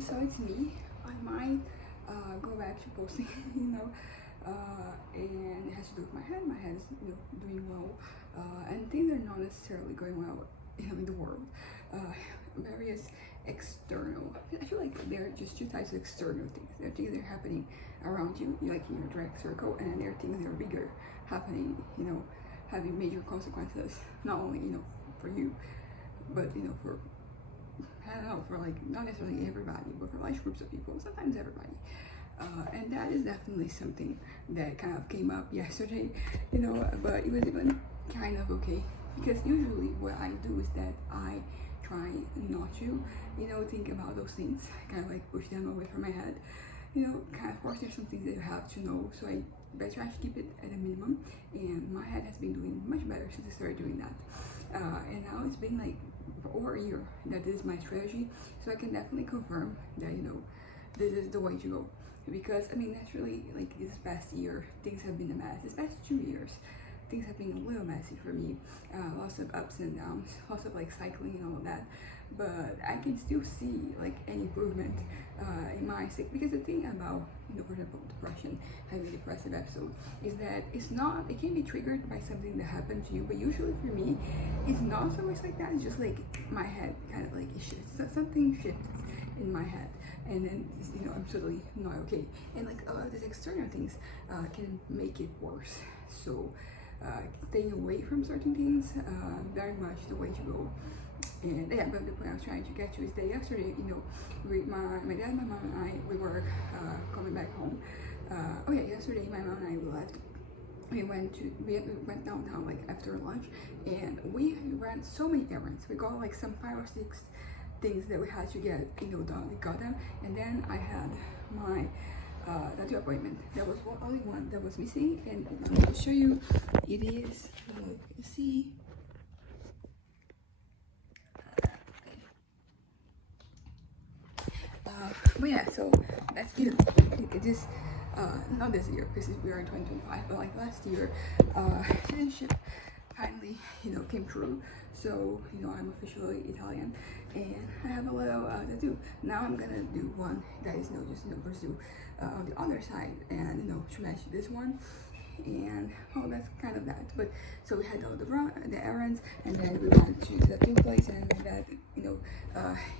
so it's me. I might go back to posting, and it has to do with my head. My head is, doing well, and things are not necessarily going well, in the world. Various external. I feel like there are just two types of external things. There are things that are happening around you, like in your direct circle, and then there are things that are bigger, happening, having major consequences, not only, for you, but for, I don't know, for like not necessarily everybody, but for large groups of people, sometimes everybody. And that is definitely something that kind of came up yesterday, but it was even kind of okay, because usually what I do is that I try not to, think about those things, kind of like push them away from my head. Kind of course there's some things that you have to know, so I try to keep it at a minimum, and my head has been doing much better since I started doing that. And now it's been like over a year that this is my strategy, so I can definitely confirm that, this is the way to go. Because, naturally, like this past year, things have been a mess. This past 2 years, things have been a little messy for me. Lots of ups and downs, lots of like cycling and all of that. But I can still see like an improvement in my sick. Because the thing about, for example, depression, having a depressive episode, is that it can be triggered by something that happened to you. But usually for me, it's not so much like that. It's just like my head kind of like it shifts. So something shifts in my head, and then I'm totally not okay. And like a lot of these external things can make it worse. So staying away from certain things, very much the way to go. And yeah, but the point I was trying to get to is that yesterday, my dad, my mom, and I, we were coming back home. Yesterday my mom and I left. We went downtown like after lunch, and we ran so many errands. We got like some 5 or 6 things that we had to get, done. We got them, and then I had my tattoo appointment. There was only one that was missing, and I'm going to show you. It is, you see. But yeah, so that's good. It is not this year because we are in 2025, but like last year, citizenship finally, came true. So, I'm officially Italian, and I have a little tattoo. Now I'm gonna do one that is, just, Brazil on the other side, and, to match this one. And that's kind of that. But so we had all the errands, and then we went to the tattoo place, and my dad,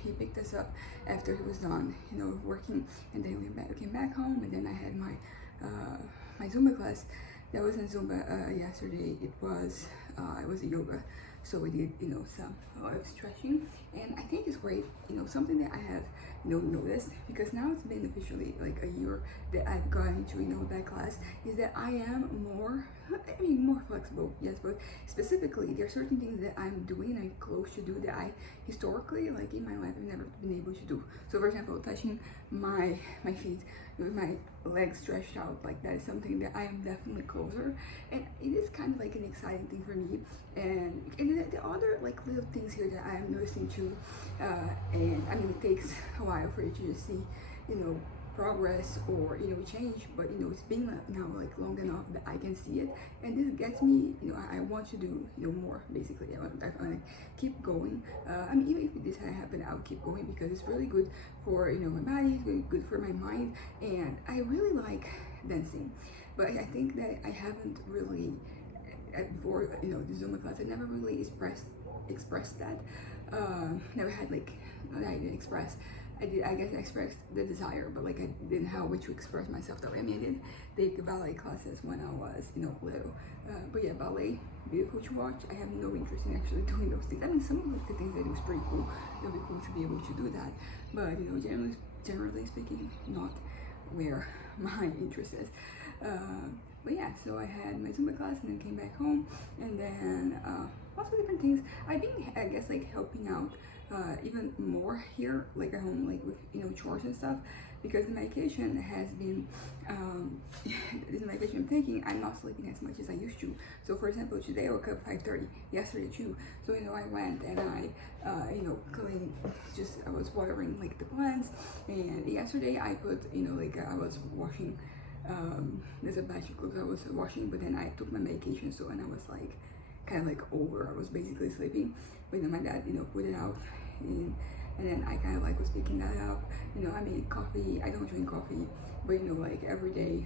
he picked us up after he was done, working, and then we came back home, and then I had my Zumba class. That wasn't Zumba yesterday. It was a yoga. So we did, a lot of stretching, and I think it's great. Something that I have, noticed, because now it's been officially like a year that I've gone into, that class, is that I am more flexible. Yes, but specifically, there are certain things that I'm doing, I'm close to do, that I historically, like in my life, I've never been able to do. So, for example, touching my feet with my legs stretched out, like that is something that I am definitely closer, and it is kind of like an exciting thing for me. And the other like little things here that I'm noticing too, and it takes a while for you to just see, progress or change, but it's been now like long enough that I can see it, and this gets me, I want to do more. Basically, I want to keep going. Even if this had happened, I'll keep going, because it's really good for my body, it's really good for my mind, and I really like dancing. But I think that I haven't really, before the Zumba class, I never really expressed that. Never had like, I didn't express. I guess I expressed the desire, but like I didn't have a way to express myself that way. I did take ballet classes when I was, little. But yeah, ballet, beautiful to watch. I have no interest in actually doing those things. Some of the things I do is pretty cool. It would be cool to be able to do that. But, generally speaking, not where my interest is. But yeah, so I had my Zumba class, and then came back home, and then lots of different things. I've been, I guess, like helping out even more here, like at home, like with chores and stuff, because the medication has been this medication I'm taking, I'm not sleeping as much as I used to. So for example, today I woke up 5:30, yesterday too. So I went and I cleaned, I was watering like the plants, and yesterday I put I was washing, there's a batch of clothes I was washing, but then I took my medication, so, and I was like kind of like over, I was basically sleeping. But my dad put it out, and and then I kind of like was picking that up. You know, I made coffee. I don't drink coffee, but you know, like every day,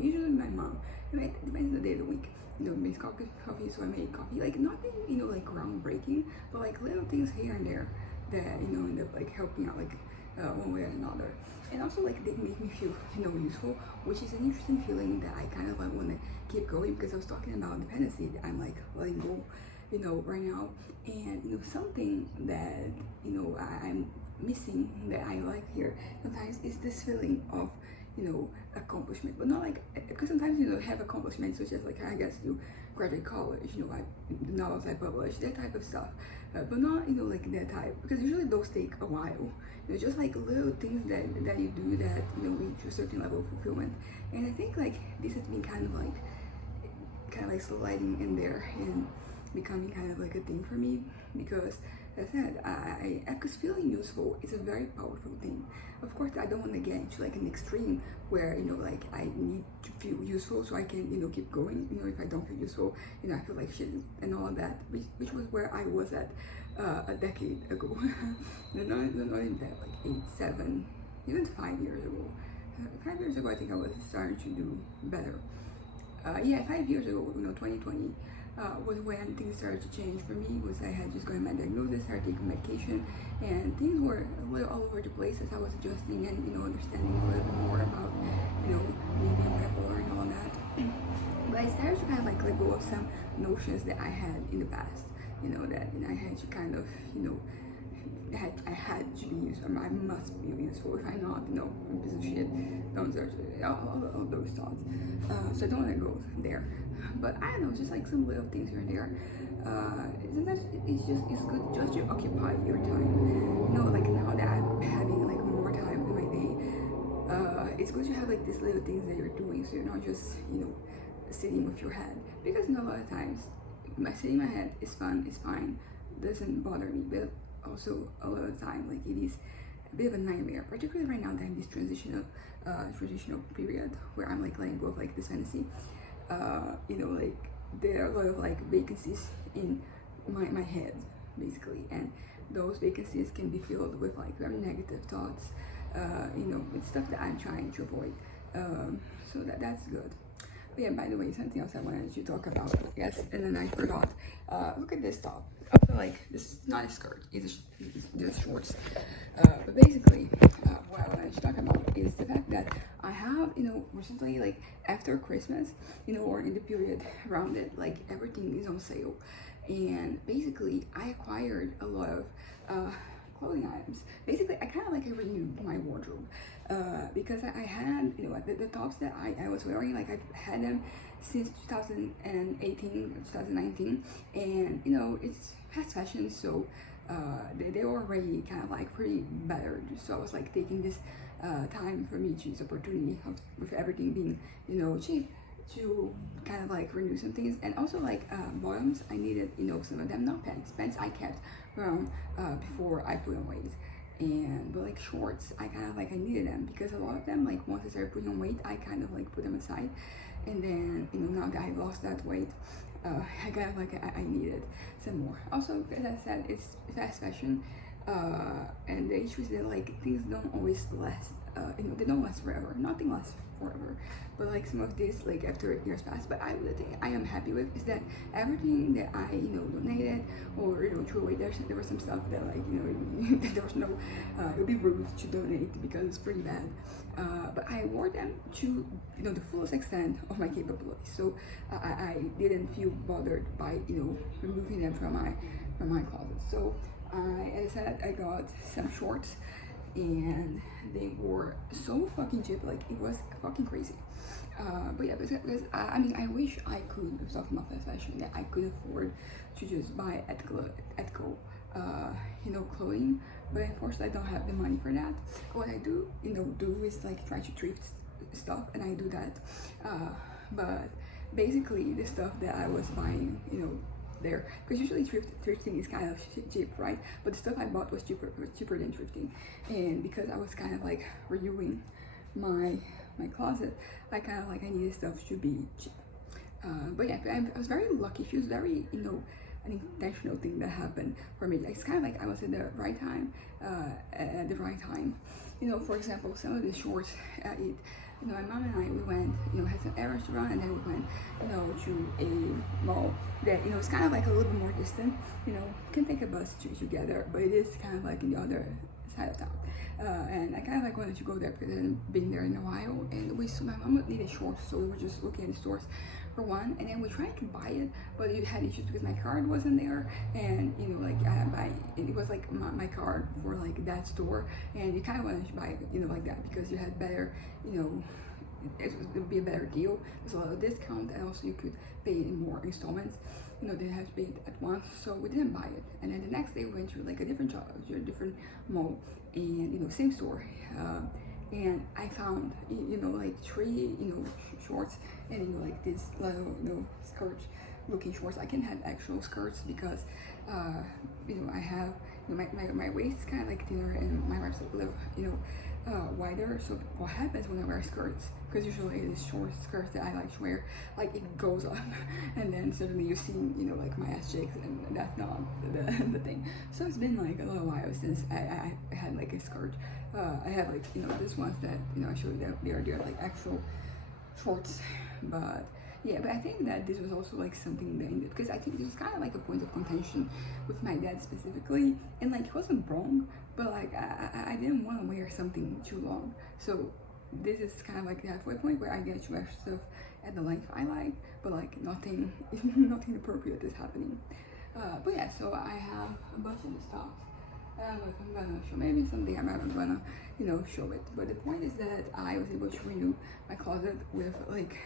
usually my mom, it depends on the day of the week, you know, makes coffee, so I made coffee. Like nothing, you know, like groundbreaking, but like little things here and there that, you know, end up like helping out, like one way or another. And also like they make me feel, you know, useful, which is an interesting feeling that I kind of like want to keep going, because I was talking about dependency that I'm like letting go, you know, right now. And you know, something that, you know, I'm missing that I like here sometimes is this feeling of, you know, accomplishment, but not like, because sometimes, you know, have accomplishments such as like I guess to graduate college, you know, the novels I publish, that type of stuff, but not, you know, like that type, because usually those take a while. You know, just like little things that you do that, you know, reach a certain level of fulfillment. And I think like this has been kind of like sliding in there and becoming kind of like a thing for me, because as I said, because feeling useful is a very powerful thing. Of course, I don't want to get into like an extreme where, you know, like I need to feel useful so I can, you know, keep going. You know, if I don't feel useful, you know, I feel like shit and all of that, which was where I was at a decade ago. not even that, like 8, 7, even 5 years ago. 5 years ago, I think I was starting to do better. Yeah, 5 years ago, you know, 2020 was when things started to change for me. Was I had just gotten my diagnosis, started taking medication, and things were a little all over the place as I was adjusting and, you know, understanding a little bit more about, you know, me being bipolar and all that. But I started to kind of like let go of some notions that I had in the past, you know, that, you know, I had to kind of, you know, I had to be useful. I must be useful. If I'm not, you know, I'm a piece of shit. Don't search all those thoughts. So I don't want to go there. But I don't know, just like some little things here and there. Sometimes it's good just to occupy your time. You know, like now that I'm having like more time in my day, it's good to have like these little things that you're doing, so you're not just, you know, sitting with your head. Because, you know, a lot of times, sitting my head is fun, it's fine, doesn't bother me, but also a lot of time, like it is a bit of a nightmare, particularly right now that I'm this transitional period where I'm like letting go of like this fantasy. You know, like there are a lot of like vacancies in my head basically, and those vacancies can be filled with like very negative thoughts, you know, with stuff that I'm trying to avoid. So that's good. But yeah, by the way, something else I wanted to talk about, yes, and then I forgot. Look at this top. Also, like, this is not a skirt, it's just shorts. But basically, what I wanted to talk about is the fact that I have, you know, recently, like, after Christmas, you know, or in the period around it, like, everything is on sale. And basically, I acquired a lot of clothing items. Basically, I kind of like renewed my wardrobe. Because I had, you know, the tops that I was wearing, like I've had them since 2018, 2019, and you know, it's fast fashion, so they were already kind of like pretty battered. So I was like taking this time for me to use opportunity with everything being, you know, cheap, to kind of like renew some things. And also like bottoms, I needed, you know, some of them, not pants I kept from before I put on weight. But like shorts, I kind of like I needed them, because a lot of them, like once I started putting on weight, I kind of like put them aside. And then, you know, now that I lost that weight, I kind of like I needed some more. Also, as I said, it's fast fashion, and the issue is that like things don't always last. You know, they don't last forever. Nothing lasts forever. But like some of this, like after years pass. But the thing I am happy with is that everything that I, you know, donated or, you know, threw away, there was some stuff that, like, you know, there was no, it would be rude to donate because it's pretty bad. But I wore them to, you know, the fullest extent of my capabilities. So I didn't feel bothered by, you know, removing them from my closet. So as I said, I got some shorts, and they were so fucking cheap, like it was fucking crazy. But yeah, because I mean, I wish I could, I was talking about fast fashion, that I could afford to just buy ethical you know, clothing, but unfortunately I don't have the money for that. What I do, you know, is like try to thrift stuff, and I do that. But basically the stuff that I was buying, you know, there, because usually thrifting is kind of cheap, right? But the stuff I bought was cheaper than thrifting. And because I was kind of like renewing my closet, I kind of like I needed stuff to be cheap. But yeah, I was very lucky. She was very, you know, an intentional thing that happened for me. It's kind of like I was in the right time, at the right time. For example, some of the shorts, my mom and I, we went, had some errands to run, and then we went, to a mall that, it's kind of like a little bit more distant. Can take a bus together, but it is kind of like in the other side of town. And I kind of like wanted to go there because I hadn't been there in a while, and my mom needed shorts, so we were just looking at the stores for one, and then we tried to buy it, but you had issues because my card wasn't there, and it was like my card for like that store, and you kind of wanted to buy it, like that, because you had better, it would be a better deal. There's a lot of discount, and also you could pay it in more installments. They have to pay it at once, so we didn't buy it. And then the next day we went to like a different shop, to a different mall, and same store. And I found, like three, shorts, and like this little skirt looking shorts. I can have actual skirts because, I have, my waist is kind of like thinner and my arms a little, wider. So what happens when I wear skirts, because usually it is short skirts that I like to wear, like it goes up and then suddenly you see, like my ass cheeks, and that's not the thing. So it's been like a little while since I had like a skirt. I have like, these ones that, I showed you that they're like actual shorts, but yeah, but I think that this was also like something that, because I think this was kind of like a point of contention with my dad specifically, and like he wasn't wrong, but like I didn't want to wear something too long. So this is kind of like the halfway point where I get to wear stuff at the length I like, but like nothing appropriate is happening. But yeah, so I have a bunch of stuff. I'm gonna show, maybe someday I'm not gonna, show it. But the point is that I was able to renew my closet with like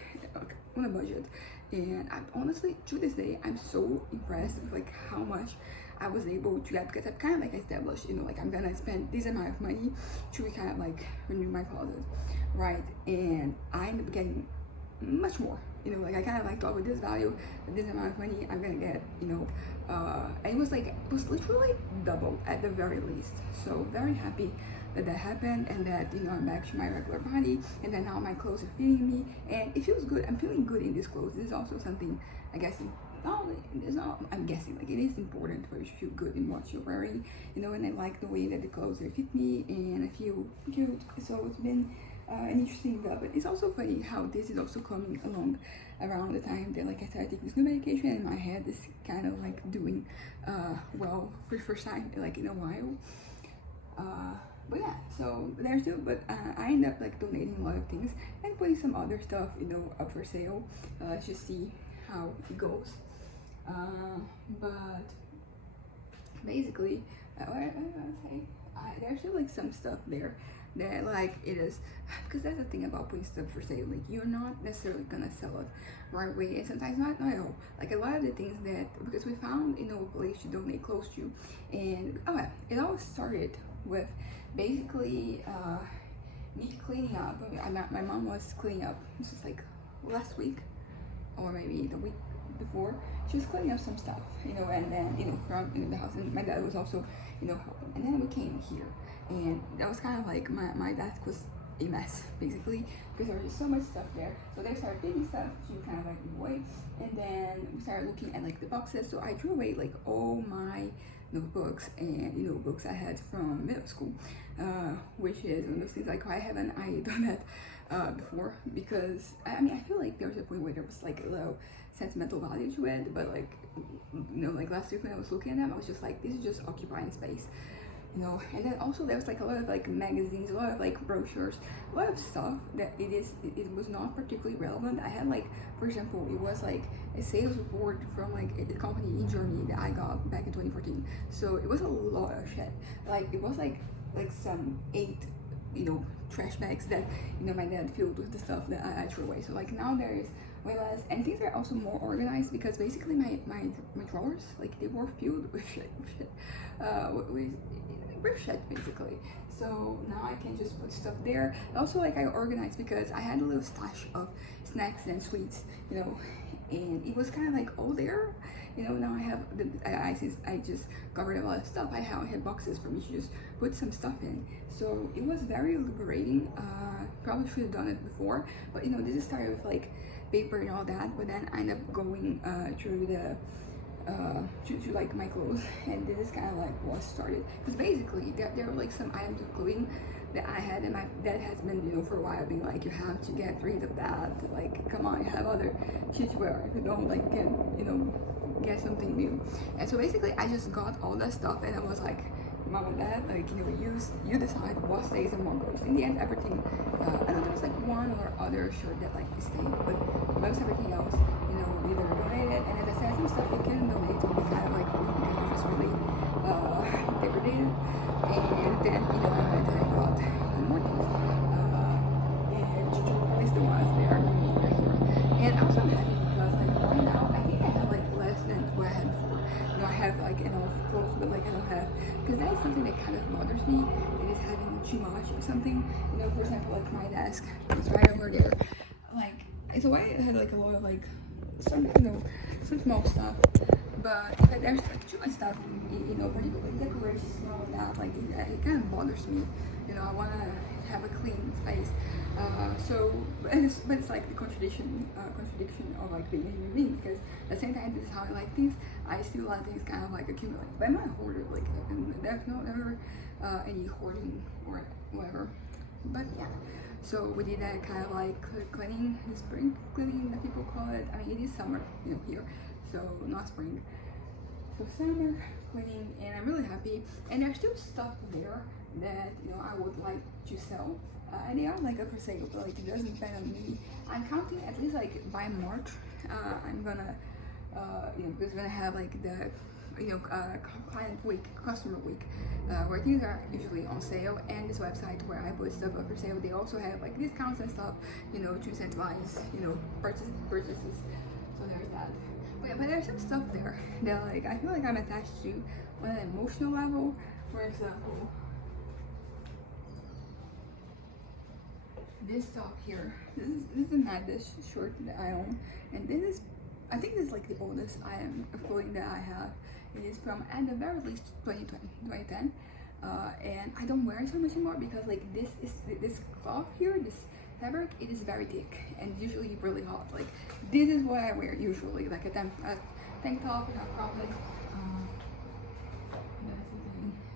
on a budget, and I honestly, to this day, I'm so impressed with like how much I was able to get, because I've kind of like established, like I'm gonna spend this amount of money to kind of like renew my closet, right? And I ended up getting much more, like I kind of like thought with this value, this amount of money I'm gonna get, and it was literally double at the very least. So very happy that happened, and that I'm back to my regular body, and then now my clothes are fitting me, and it feels good. I'm feeling good in these clothes. This is also something, I guess, I'm guessing like it is important for you to feel good in what you're wearing, and I like the way that the clothes fit me, and I feel cute. So it's been an interesting development. It's also funny how this is also coming along around the time that like I started taking this new medication, and my head is kind of like doing well for the first time like in a while. But yeah, so there's still, but I end up like donating a lot of things and putting some other stuff, up for sale. Let's just see how it goes. But basically, what I want to say, there's still like some stuff there that like it is, because that's the thing about putting stuff for sale, like you're not necessarily gonna sell it right away, and sometimes not at all. Like a lot of the things that, because we found a place to donate close to, and it all started with basically me cleaning up. My mom was cleaning up, this is like last week or maybe the week before. She was cleaning up some stuff, and then from the house, and my dad was also helping, and then we came here, and that was kind of like my desk was a mess basically, because there was just so much stuff there. So they started taking stuff to kind of like move away, and then we started looking at like the boxes. So I threw away like all my notebooks and books I had from middle school, which is one of those things like, why haven't I done that before? Because I feel like there was a point where there was like a little sentimental value to it, but like like last week when I was looking at them, I was just like, this is just occupying space, and then also there was like a lot of like magazines, a lot of like brochures, a lot of stuff that it was not particularly relevant. I had like, for example, it was like a sales report from like a company in Germany that I got back in 2014. So it was a lot of shit. Like it was like some 8 trash bags that my dad filled with the stuff that I threw away. So like now there is way less, and things are also more organized, because basically my drawers, like they were filled with shit, with shit basically. So now I can just put stuff there. Also, like I organized because I had a little stash of snacks and sweets, and it was kind of like all there. Now I have since I just got rid of a lot of stuff, I had boxes for me to just put some stuff in. So it was very liberating. Probably should have done it before, but this started with like paper and all that, but then I ended up going through the to like my clothes, and this is kind of like what started, because basically there were like some items of clothing that I had, and my dad has been, you know, for a while being like, you have to get rid of that, like come on, you have other shit to wear, you don't like get, you know, get something new. And so basically I just got all that stuff, and I was like, mom and dad, like, you know, you decide what stays and what goes. In the end, everything, I know there was like one or other shirt that like stayed, but most everything else, you know, either donated, and as I said, some stuff you can donate to be kind of like, because it was really degraded. And then, you know, I got more things, and to replace the ones that are no longer here. And I'm so happy because like right now I think I have like less than what I had before. You know, I have like enough clothes, but like I don't have, because that is something that kind of bothers me. It is having too much or something. You know, for example, like my desk is right over there. Like, so I had like a lot of like some, you know, some small stuff. But if there's like too much stuff, you know, particularly decorations and all of that, like it kind of bothers me. You know, I want to have a clean space. But it's like the contradiction of like being a human being, because at the same time, this is how I like things. I still let things kind of like accumulate. But I'm not a hoarder, like, and there's never any hoarding or whatever. But yeah, so we did that kind of like cleaning, spring cleaning that people call it. I mean, it is summer, you know, here, so not spring. So summer cleaning, and I'm really happy. And there's still stuff there that, you know, I would like to sell. And they are like up for sale, but like it doesn't depend on me. I'm counting at least like by March, I'm gonna, you know, because we're gonna have like the, you know, client week, customer week, where things are usually on sale, and this website where I put stuff up for sale, they also have like discounts and stuff, you know, to incentivize, you know, purchases. So there's that. But there's some stuff there that like I feel like I'm attached to on an emotional level. For example, this top here. This is a Madness short that I own, and this is, I think this is like the oldest item of clothing that I have. It is from at the very least 2010, and I don't wear it so much anymore because like this cloth here, this fabric, it is very thick and usually really hot. Like this is what I wear usually, like a tank top with a crop leg.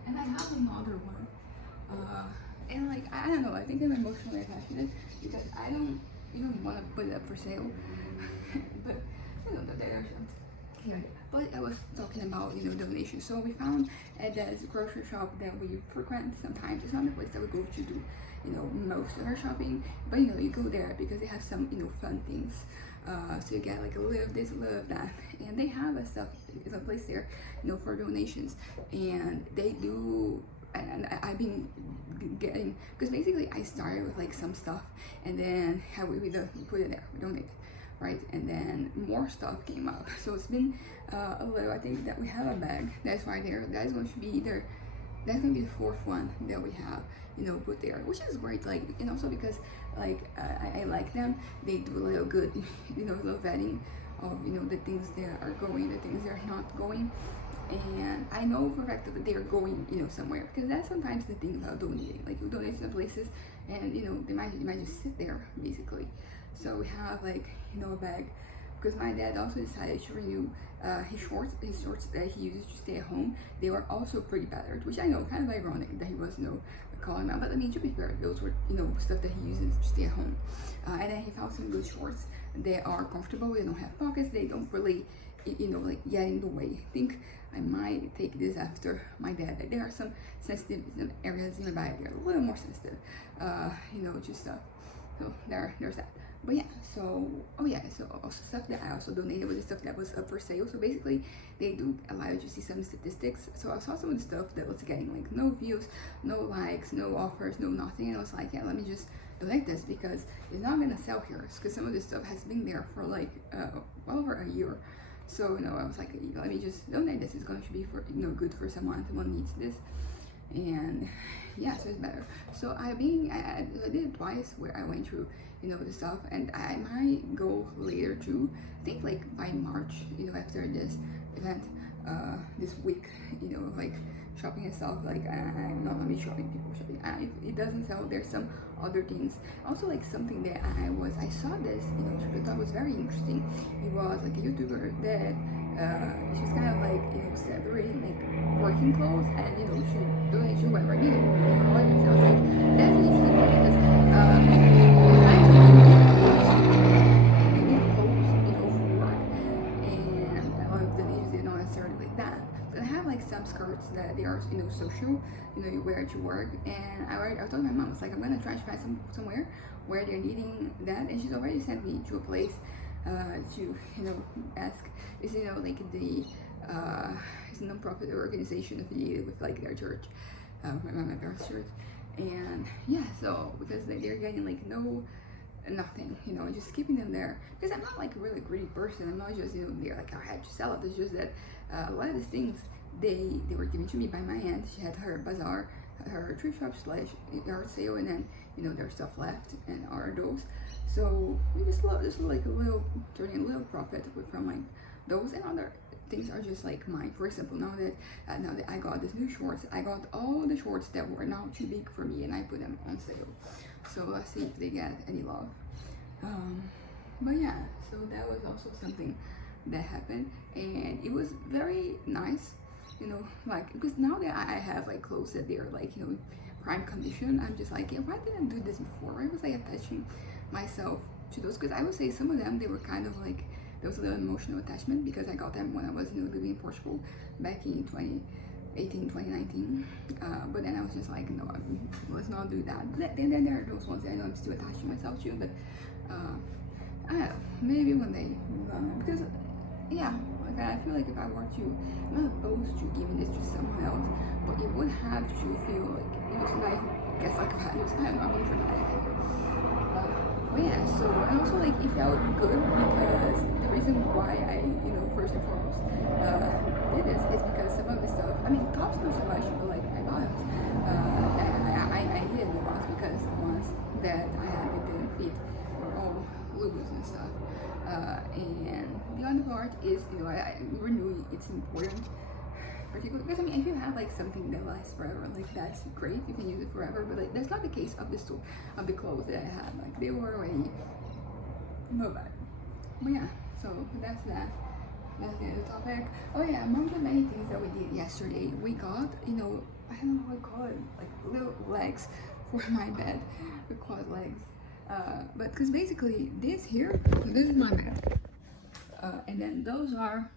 And I have another one, and like I don't know, I think I'm emotionally attached to it because I don't even want to put it up for sale. But you know, there's here. But I was talking about, you know, donations. So we found at this grocery shop that we frequent sometimes. It's not the place that we go to do, you know, most of our shopping, but you know, you go there because they have some, you know, fun things. So you get like a little of this, a little of that, and they have a stuff, it's a place there, you know, for donations, and they do. And I've been getting, because basically I started with like some stuff, and then we put it there, we donate, right? And then more stuff came up. So it's been a little, I think that we have a bag that's right there. That is going to be either, that's going to be the fourth one that we have, you know, put there, which is great. Like, and also because like I like them, they do a little good, you know, a little vetting of, you know, the things that are going, the things that are not going. And I know for a fact that they're going, you know, somewhere, because that's sometimes the thing about donating. Like you donate to places, and you know, they might just sit there basically. So we have like, you know, a bag, because my dad also decided to renew his shorts that he uses to stay at home. They were also pretty battered, which I know, kind of ironic that he was, you know, calling them out. But I mean, to be fair, those were, you know, stuff that he uses to stay at home. And then he found some good shorts. They are comfortable. They don't have pockets. They don't really, you know, like get in the way. I think I might take this after my dad. There are some sensitive areas in my body that are a little more sensitive, you know, just stuff. So there's that. But yeah, so so also stuff that I also donated was the stuff that was up for sale. So basically they do allow you to see some statistics. So I saw some of the stuff that was getting like no views, no likes, no offers, no nothing, and I was like, yeah, let me just donate this because it's not gonna sell here, because some of this stuff has been there for like well over a year. So, you know, I was like, let me just donate this. It's going to be for, you know, good for someone needs this. And yeah, so it's better. So I did it twice where I went through, you know, the stuff, and I might go later too. I think like by March, you know, after this event, this week, you know, like shopping and stuff. Like I'm not gonna be shopping, people shopping. If it doesn't sell, there's some other things. Also, like something that I saw this, you know, which I thought was very interesting. It was like a YouTuber that she's kind of like, separating like working clothes and, she donate to whoever needed. So I was like, that's an interesting one because, you need clothes, for work. And a lot of the ladies, they're not necessarily like that. But I have like some skirts that they are, social, you wear to work. And I told my mom, I was like, I'm gonna try to find somewhere where they're needing that. And she's already sent me to a place to, ask. It's, like the, it's a non-profit organization affiliated with like their church, my parents' church. And yeah, so because they're getting like nothing, just keeping them there. Because I'm not like a really greedy person. I'm not just, they're like, I had to sell it. It's just that a lot of these things, they were given to me by my aunt. She had her bazaar, her thrift shop / yard sale, and then, there's stuff left and are those. So we just like a little, turning a little profit from like those, and other things are just like mine. For example, now that I got these new shorts, I got all the shorts that were now too big for me and I put them on sale. So let's see if they get any love. But yeah, so that was also something that happened, and it was very nice, like, because now that I have like clothes that they're like, prime condition, I'm just like, yeah, why didn't I do this before? I was like attaching myself to those, because I would say some of them, they were kind of like, there was a little emotional attachment because I got them when I was, living in Portugal back in 2018, 2019. But then I was just like, no, let's not do that. But then there are those ones that I know I'm still attaching myself to, but I don't know, maybe one day, because yeah, like I feel like if I were to, I'm not opposed to giving this to someone else, but it would have to feel like, somebody who gets like values. I'm not being dramatic. But yeah, so, and also like it felt good because the reason why I, first and foremost, did this is because some of the stuff, I mean, tops not so much, but like my bottoms, I did the ones because the ones that I had that didn't fit were all loose and stuff. And the other part is, I renew it's important, particularly because, I mean, if you have like something that lasts forever, like that's great, you can use it forever, but like that's not the case of the clothes that I had. Like they were already no bad. But yeah, so that's that. That's the other topic. Oh yeah, among the many things that we did yesterday, we got, I don't know what I call it, like little legs for my bed. We call it legs. But because basically this here, so this is my bed, and then those are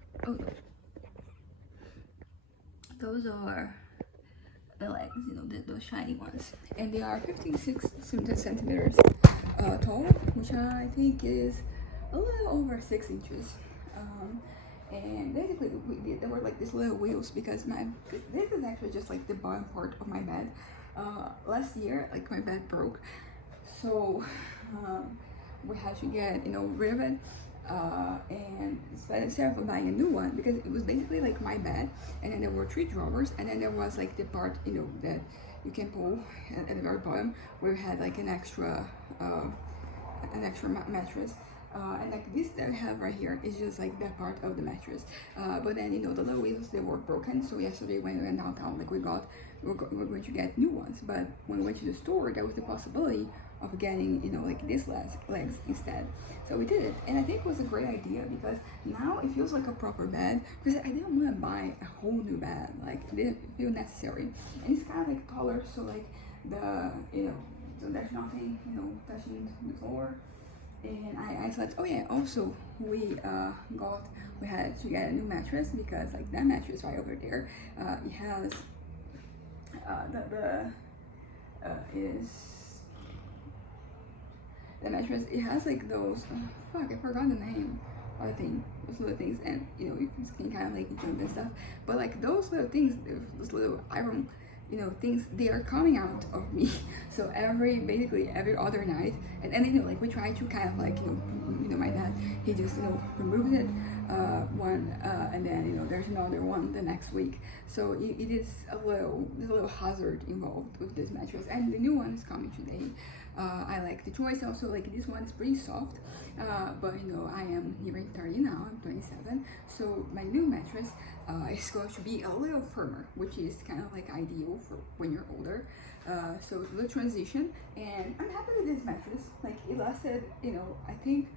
the legs, those shiny ones, and they are 56 centimeters tall, which I think is a little over 6 inches. And basically there were like these little wheels because this is actually just like the bottom part of my bed. Last year, like my bed broke, so we had to get rid of it, and instead of buying a new one, because it was basically like my bed, and then there were 3 drawers, and then there was like the part that you can pull at the very bottom where it had like an extra mattress. And like this that I have right here is just like that part of the mattress, but then the little wheels, they were broken. So yesterday when we went downtown, like we're going to get new ones, but when we went to the store, there was the possibility of getting like these legs instead. So we did it, and I think it was a great idea because now it feels like a proper bed, because I didn't want to buy a whole new bed, like it didn't feel necessary. And it's kind of like taller, so like the so there's nothing touching the floor. And I thought, oh yeah, also we had to get a new mattress because like that mattress right over there, it has the mattress, it has like those, I forgot the name, I think those little things, and you can kind of like jump and stuff, but like those little things, those little iron things, they are coming out of me. So basically every other night, and then like we try to kind of like my dad, he just removed it one, and then there's another one the next week. So it is there's a little hazard involved with this mattress, and the new one is coming today. I like the choice. Also, like this one is pretty soft, but I am nearing 30 now, I'm 27, so my new mattress is going to be a little firmer, which is kind of like ideal for when you're older. So the transition, and I'm happy with this mattress. Like it lasted, I think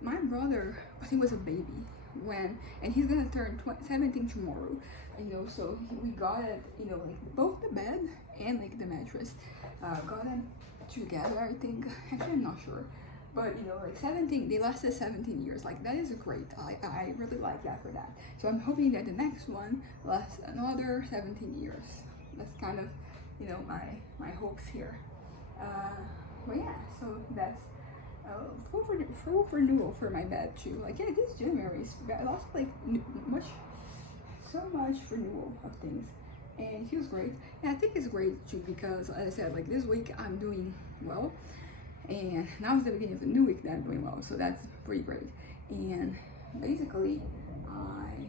my brother, I think, was a baby when, and he's gonna turn 17 tomorrow, you know, so we got it, you know, like both the bed and like the mattress, got them together, I think. Actually, I'm not sure, but you know, like 17, they lasted 17 years. Like that is great. I really like that for that. So I'm hoping that the next one lasts another 17 years. That's kind of, you know, my hopes here. But yeah, so that's full renewal for my bed too. Like yeah, this January I lost like so much renewal of things, and he was great. And I think it's great too because, as I said, like this week I'm doing well, and now it's the beginning of the new week that I'm doing well, so that's pretty great. And basically, I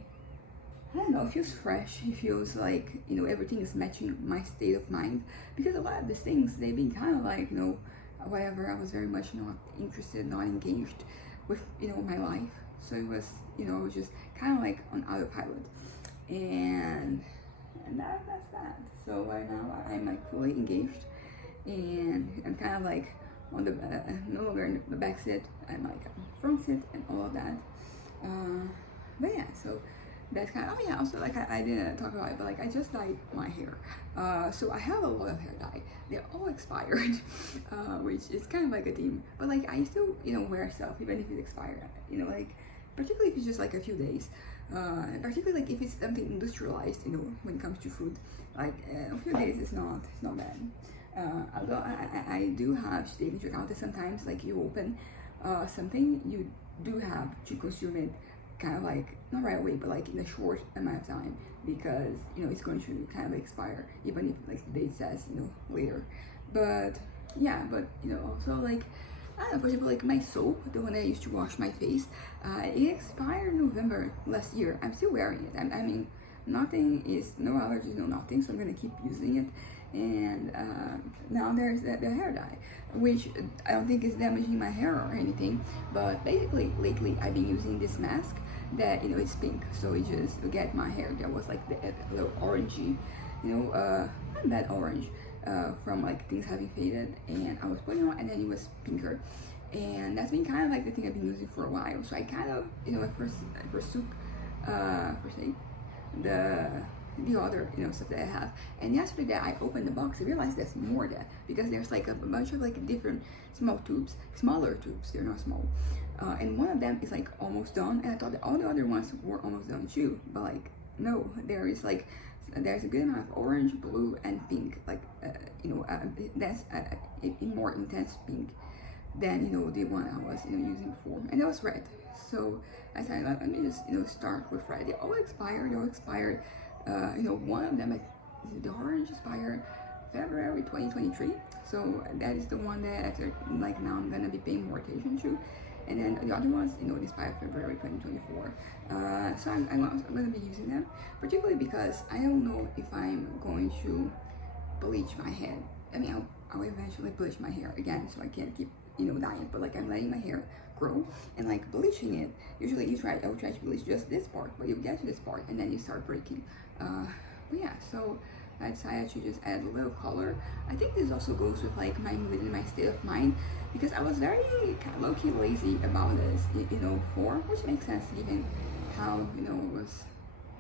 don't know, it feels fresh. It feels like, you know, everything is matching my state of mind, because a lot of these things, they've been kind of like, you know, whatever. I was very much not interested, not engaged with, you know, my life. So it was, you know, just kind of like on autopilot. And that's that. So right now I'm like fully engaged, and I'm kind of like on the no longer in the back seat. I'm like front seat and all of that. But yeah, so that's kind of, oh yeah, also like I didn't talk about it, but like I just dyed my hair. So I have a lot of hair dye. They're all expired, which is kind of like a theme. But like I still, you know, wear stuff even if it's expired. You know, like particularly if it's just like a few days. Particularly like if it's something industrialized, you know, when it comes to food. Like a few days is not bad. Although I do have to take into account that sometimes like you open something, you do have to consume it kind of like not right away, but like in a short amount of time, because you know it's going to kind of expire even if like the date says, you know, later. But yeah, but you know, also like I don't know, for example, like my soap, the one I used to wash my face, it expired November last year. I'm still wearing it. I mean, nothing is, no allergies, no nothing, so I'm gonna keep using it. And now there's the hair dye, which I don't think is damaging my hair or anything, but basically lately I've been using this mask that, you know, it's pink, so it just to get my hair that was like the little orangey, you know, not that orange, from like things having faded, and I was putting it on and then it was pinker, and that's been kind of like the thing I've been using for a while. So I kind of, you know, at first took the other, you know, stuff that I have, and yesterday that I opened the box, I realized there's more there, because there's like a bunch of like different smaller tubes, they're not small, and one of them is like almost done, and I thought that all the other ones were almost done too, but like no, there's a good amount of orange, blue, and pink, like you know, that's a more intense pink than, you know, the one I was, you know, using before, and that was red. So I said, let me just, you know, start with red. They all expired. You know, one of them, the orange, expired February 2023. So that is the one that like now I'm gonna be paying more attention to. And then the other ones, you know, expired February 2024. So I'm gonna be using them, particularly because I don't know if I'm going to bleach my head. I mean, I'll eventually bleach my hair again, so I can't keep, you know, dyeing it, but like I'm letting my hair grow, and like bleaching it, usually I will try to bleach just this part, but you get to this part and then you start breaking. But yeah, so I decided to just add a little color. I think this also goes with like my mood and my state of mind, because I was very kind of low-key lazy about this, you know, before, which makes sense given how, you know, I was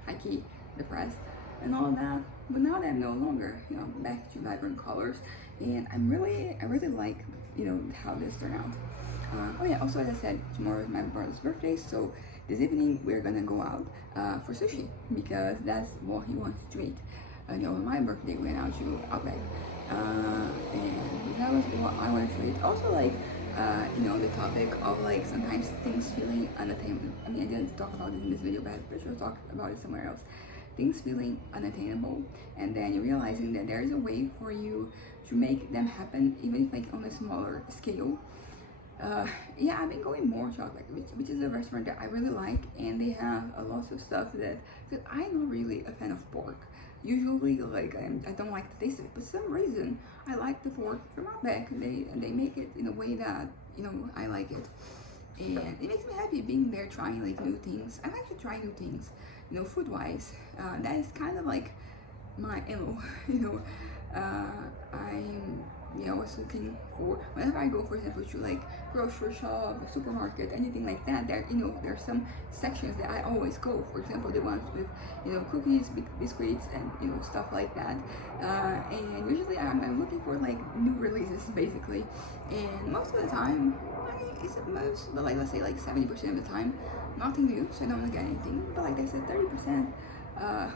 high-key depressed and all of that. But now that I'm no longer, you know, back to vibrant colors, and I really like, you know, how this turned out. Oh yeah, also as I said, tomorrow is my brother's birthday, so this evening we're gonna go out for sushi, because that's what he wants to eat. You know, on my birthday we went out to Outback, and that was what I wanted to eat. Also, like, you know, the topic of like sometimes things feeling unattainable. I mean, I didn't talk about it in this video, but I'm pretty sure I talked about it somewhere else. Things feeling unattainable, and then you're realizing that there is a way for you to make them happen, even if like on a smaller scale. Yeah, I've been going more to Outback, which is a restaurant that I really like, and they have a lot of stuff that, because I'm not really a fan of pork. Usually, like, I don't like the taste of it, but for some reason, I like the pork from Outback. They make it in a way that, you know, I like it. And it makes me happy being there, trying like new things. I like to try new things, you know, food-wise. That is kind of like my MO, you know. I'm I was looking for, whenever I go, for example, to like grocery shop, supermarket, anything like that, there, there's some sections that I always go. For example, the ones with, cookies, biscuits, and stuff like that. And usually I'm looking for like new releases, basically. And most of the time, it's most, but like let's say like 70% of the time, nothing new, so I don't get anything. But like I said, 30%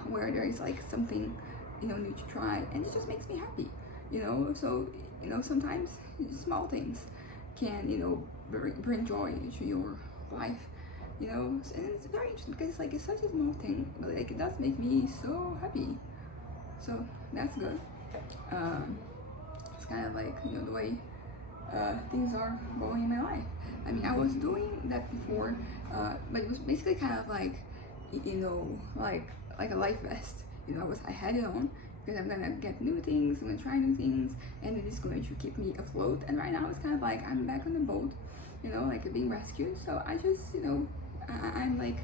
where there is like something new to try, and it just makes me happy. So sometimes small things can bring joy to your life. And it's very interesting because it's such a small thing, but like it does make me so happy. So that's good. It's kind of like the way things are going in my life. I mean, I was doing that before, but it was basically kind of like like a life vest. I had it on because I'm gonna get new things, I'm gonna try new things, and it is going to keep me afloat. And right now it's kind of like I'm back on the boat, like being rescued. So I just, I'm like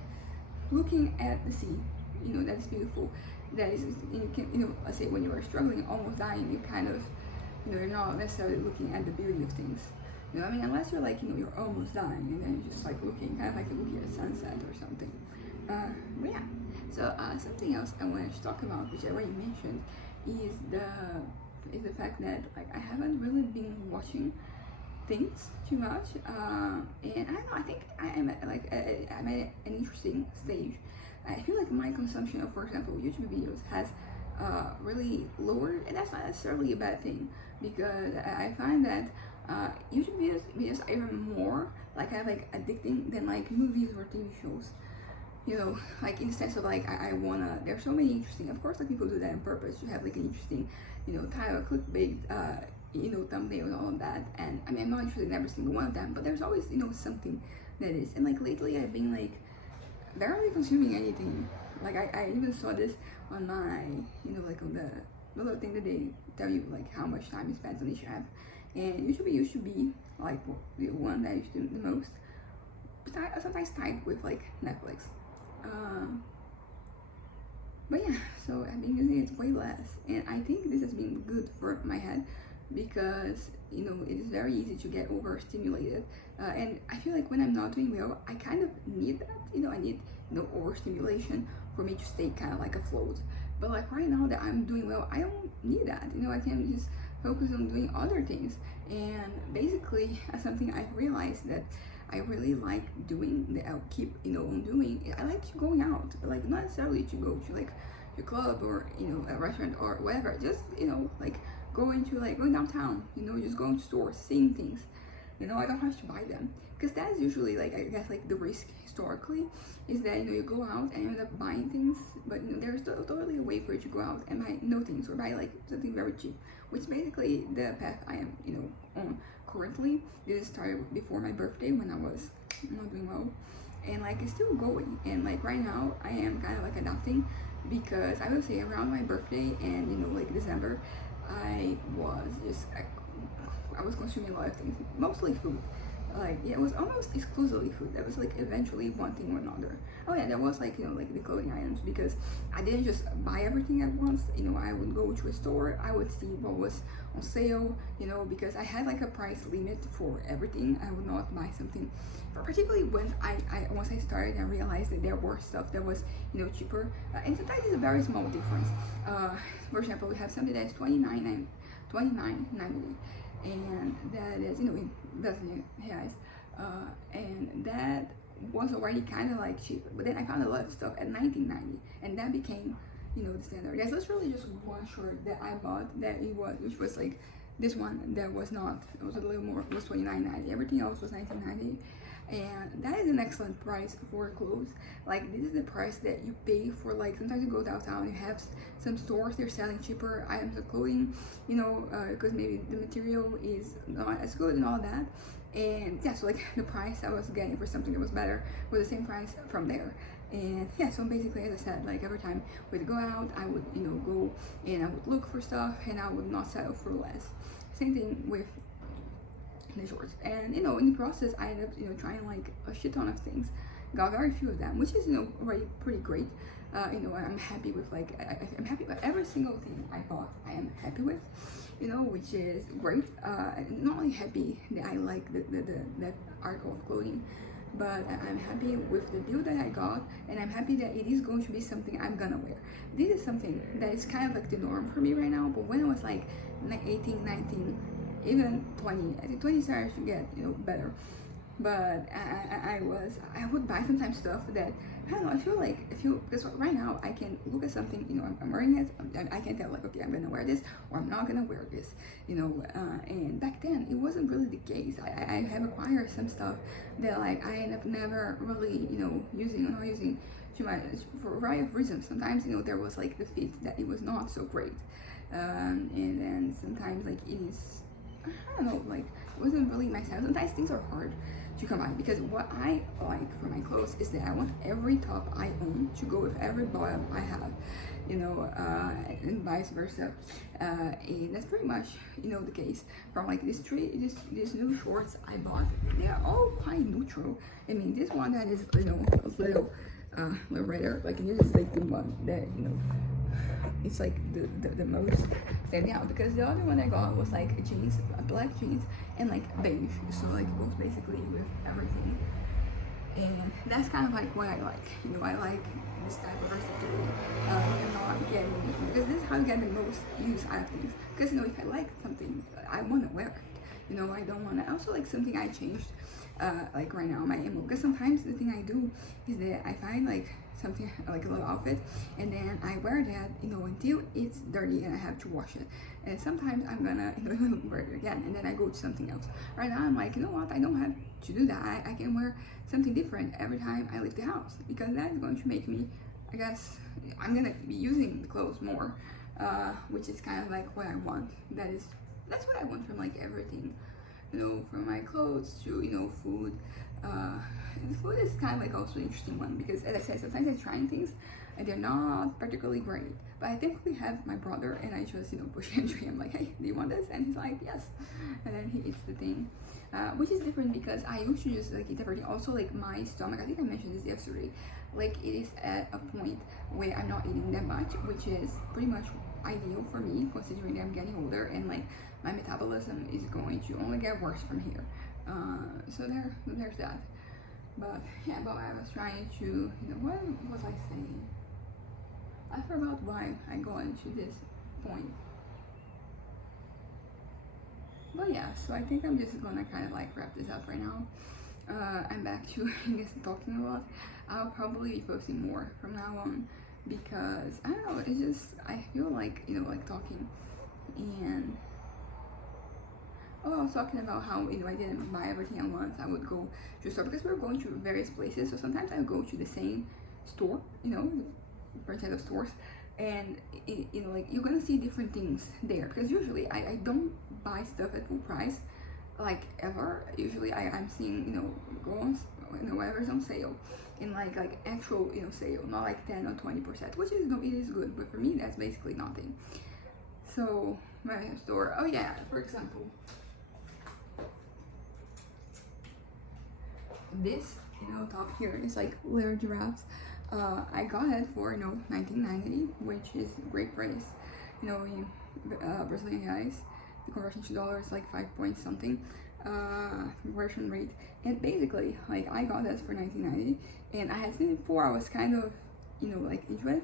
looking at the sea, that's beautiful. That is, you can, let's say when you are struggling, almost dying, you kind of, you're not necessarily looking at the beauty of things. I mean, unless you're like, you're almost dying, and then you're just like looking, kind of like looking at a sunset or something. But yeah. So something else I wanted to talk about, which I already mentioned, is the fact that like I haven't really been watching things too much, and I don't know. I think I am at like I'm at an interesting stage. I feel like my consumption of, for example, YouTube videos has really lowered, and that's not necessarily a bad thing, because I find that YouTube videos are even more like kind of like addicting than like movies or TV shows. Like in the sense of like I wanna, there's so many interesting, of course, like people do that on purpose to have like an interesting, kind of clickbait, thumbnails and all of that. And I mean, I'm not interested in every single one of them, but there's always, something that is. And like lately I've been like barely consuming anything. Like I even saw this on my, like on the little thing that they tell you like how much time you spend on each app. And YouTube used to be like the one that I used to do the most. Sometimes tied with like Netflix. But yeah, so I've been using it way less, and I think this has been good for my head because it is very easy to get overstimulated, and I feel like when I'm not doing well, I kind of need that. I need overstimulation for me to stay kind of like afloat. But like right now that I'm doing well, I don't need that. I can just focus on doing other things. And basically, something I've realized that I really like doing, that I'll keep on doing, I like to going out, but like not necessarily to go to like your club or a restaurant or whatever, just like going downtown, just going to stores, seeing things. I don't have to buy them, because that's usually like, I guess, like the risk historically is that you go out and you end up buying things, but there's totally a way for you to go out and buy no things, or buy like something very cheap, which is basically the path I am on currently. This started before my birthday when I was not doing well, and like it's still going. And like right now I am kind of like adapting, because I will say around my birthday and like December, I was consuming a lot of things, mostly food. Like, yeah, it was almost exclusively food. That was like eventually one thing or another. Oh yeah, there was like like the clothing items, because I didn't just buy everything at once. I would go to a store, I would see what was on sale, because I had like a price limit for everything. I would not buy something, particularly when once I started, I realized that there were stuff that was cheaper, and sometimes it's a very small difference. For example, we have something that is $29.90, and that is in Brazilian reais, and that was already kind of like cheap. But then I found a lot of stuff at $19.90, and that became the standard. There's literally just one shirt that I bought which was like this one that was not, it was a little more, it was $29.90. Everything else was $19.90. And that is an excellent price for clothes. Like, this is the price that you pay for, like, sometimes you go downtown, you have some stores, they're selling cheaper items of clothing, because maybe the material is not as good and all that. And yeah, so like the price I was getting for something that was better was the same price from there. And yeah, so basically, as I said, like every time we'd go out, I would go and I would look for stuff, and I would not settle for less. Same thing with the shorts. And in the process, I ended up trying like a shit ton of things, got very few of them, which is already pretty great. I'm happy with, like, I'm happy with every single thing I bought. I am happy with. you know, which is great. Not only happy that I like that article of clothing, but I'm happy with the deal that I got, and I'm happy that it is going to be something I'm gonna wear. This is something that is kind of like the norm for me right now, but when I was like 18, 19, even 20, I think 20 started to get, you know, better. But I would buy sometimes stuff that, I don't know, I feel, because right now I can look at something, you know, I'm wearing it, I can tell like, okay, I'm gonna wear this or I'm not gonna wear this, you know. And back then it wasn't really the case. I have acquired some stuff that like I end up never really, you know, using or not using too much for a variety of reasons. Sometimes, you know, there was like the fit that it was not so great, and then sometimes like it is, I don't know, like it wasn't really my style. Sometimes things are hard to come by, because what I like for my clothes is that I want every top I own to go with every bottom I have, you know, and vice versa. And that's pretty much, you know, the case from like these new shorts I bought. They're all quite neutral. I mean, this one that is, you know, a little redder, like this is like the one that, you know, it's like the most standing out, because the other one I got was like jeans, black jeans, and like beige, so like it goes basically with everything. And that's kind of like what I like, you know. I like this type of versatility. I'm not getting, because this is how you get the most use out of things, because, you know, if I like something, I want to wear it, you know. I don't want to, also like something I changed, like right now, my ammo, because sometimes the thing I do is that I find like something, like a little outfit, and then I wear that, you know, until it's dirty and I have to wash it. And sometimes I'm gonna, you know, wear it again, and then I go to something else. Right now I'm like, you know what, I don't have to do that. I can wear something different every time I leave the house, because that's going to make me, I guess, I'm gonna be using the clothes more, which is kind of like what I want. That's what I want from like everything, you know, from my clothes to, you know, food. The food is kind of like also an interesting one, because as I said, sometimes I'm trying things and they're not particularly great, but I think we have my brother, and I just, you know, push him to him like, hey, do you want this? And he's like, yes, and then he eats the thing, which is different, because I used to just like eat everything. Also, like my stomach, I think I mentioned this yesterday, like it is at a point where I'm not eating that much, which is pretty much ideal for me, considering that I'm getting older and like my metabolism is going to only get worse from here. So there's that. But yeah, but I was trying to, you know, what was I saying? I forgot why I got into this point. But yeah, so I think I'm just gonna kind of like wrap this up right now. I'm back to, I guess, talking a lot. I'll probably be posting more from now on, because I don't know, it's just, I feel like, you know, like talking. And oh, I was talking about how, you know, I didn't buy everything at once. I would go to a store, because we were going to various places, so sometimes I would go to the same store, you know, franchise of stores, and you know, like you're gonna see different things there, because usually I don't buy stuff at full price, like ever. Usually I'm seeing, you know, go on, you know, whatever's on sale, in like actual, you know, sale, not like 10 or 20%, which is, you know, it is good, but for me that's basically nothing. So my store, oh yeah, for example, this, you know, top here is like little giraffes. I got it for, you know, 19.90, which is a great price, you know, in Brazilian reais. The conversion to dollars is like 5 point something conversion rate, and basically like I got this for 19.90, and I had seen it before. I was kind of, you know, like into it,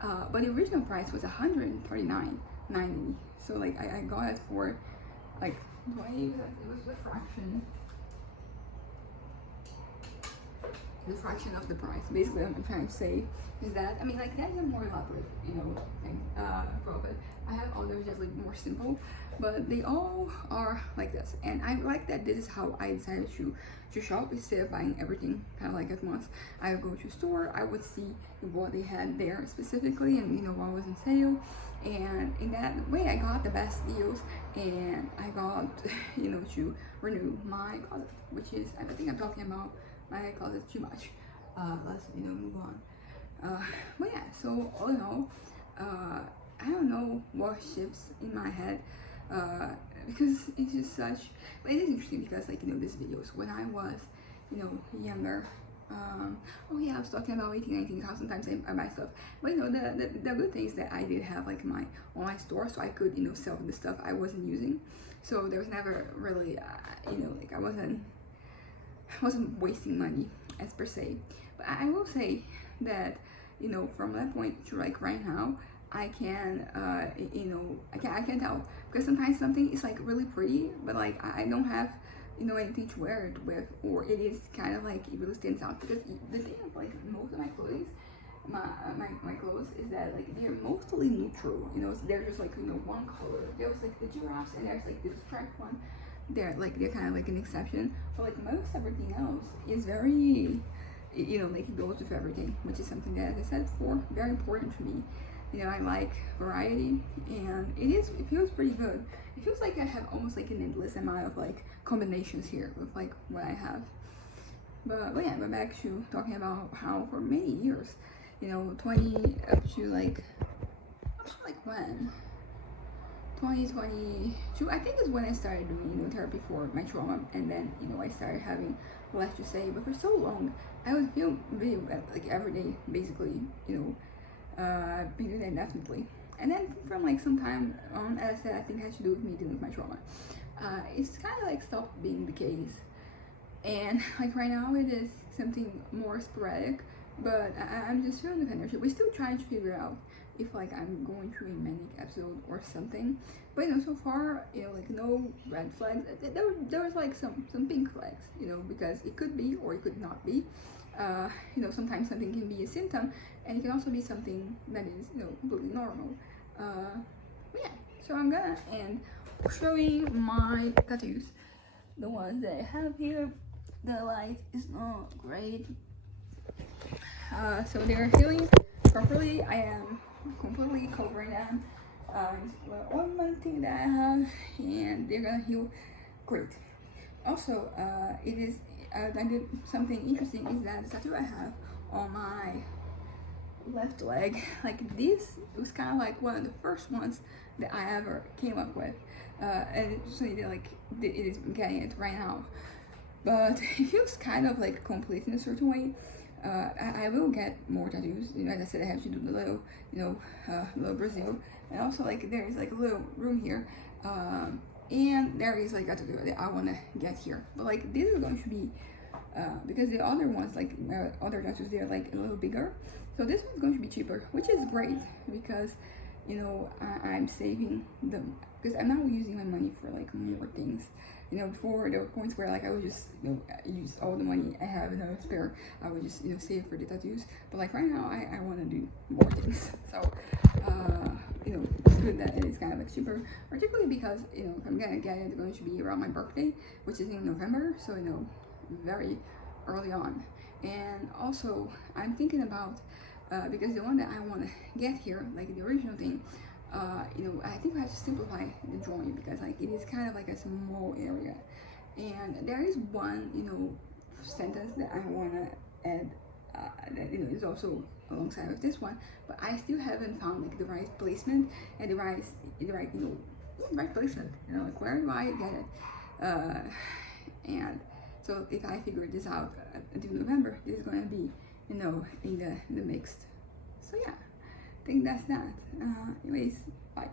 but the original price was 139.90. So like I got it for like, it was a fraction. The fraction of the price. Basically, what I'm trying to say is that, I mean, like, that is a more elaborate, you know, thing, profit. I have others just like more simple, but they all are like this, and I like that this is how I decided to shop, instead of buying everything kind of like at once. I would go to a store, I would see what they had there specifically, and, you know, what was on sale, and in that way I got the best deals, and I got, you know, to renew my closet, which is, I think I'm talking about my closet too much. Let's, you know, move on. But yeah, so all in all, I don't know what shifts in my head, because it's just such, but it is interesting, because like, you know, these videos when I was, you know, younger, Oh yeah, I was talking about 1819, how sometimes I buy stuff. But you know, the good thing is that I did have like my online store, so I could, you know, sell the stuff I wasn't using. So there was never really, you know, like I wasn't wasting money as per se. But I will say that, you know, from that point to like right now, I can, you know, I can tell, because sometimes something is like really pretty, but like I don't have, you know, anything to wear it with, or it is kind of like it really stands out. Because the thing of like most of my clothes, my clothes is that like they're mostly neutral. You know, so they're just like, you know, one color. There's like the giraffes, and there's like this striped one. They're kind of like an exception, but like most everything else is very, you know, like it goes with everything, which is something that, as I said before, very important to me. You know, I like variety, and it feels pretty good. It feels like I have almost like an endless amount of like combinations here with like what I have. But yeah, but back to talking about how for many years, you know, 20 up to like when 2022, I think, is when I started doing, you know, therapy for my trauma, and then, you know, I started having less to say. But for so long, I would feel really like every day, basically, you know, be doing that indefinitely. And then from like some time on, as I said, I think it has to do with me dealing with my trauma. It's kind of like stopped being the case, and like right now it is something more sporadic. But I'm just feeling the energy. We're still trying to figure out if like I'm going through a manic episode or something. But you know, so far, you know, like no red flags. There was like some pink flags, you know, because it could be or it could not be. You know, sometimes something can be a symptom, and it can also be something that is, you know, completely normal. But yeah, so I'm gonna end showing my tattoos, the ones that I have here. The light is not great, so they're healing properly. I am completely covering them. One more thing that I have, and they're gonna heal great. Also, it is I did something interesting, is that the tattoo I have on my left leg, like this, it was kind of like one of the first ones that I ever came up with, and it's just like it is getting it right now. But it feels kind of like complete in a certain way. I will get more tattoos. You know, as I said, I have to do the little, you know, little Brazil, and also like there is like a little room here, and there is like a tattoo that I want to get here. But like this is going to be, because the other ones, like other tattoos, they're like a little bigger, so this one's going to be cheaper, which is great, because, you know, I'm saving them, because I'm now using my money for like more things. You know, before there were points where like I would just, you know, use all the money I have in a spare. I would just, you know, save for the tattoos. But like right now, I want to do more things. So, you know, it's good that it is kind of like cheaper, particularly because, you know, if I'm gonna get it, it's going to be around my birthday, which is in November. So, you know, very early on. And also, I'm thinking about, because the one that I want to get here, like the original thing, you know, I think I have to simplify the drawing, because like it is kind of like a small area, and there is one, you know, sentence that I want to add, that, you know, is also alongside of this one, but I still haven't found like the right placement and the right, you know, right placement, you know, like where do I get it, and so if I figure this out until November, this is going to be, you know, in the mixed. So yeah, I think that's that. Anyways, bye.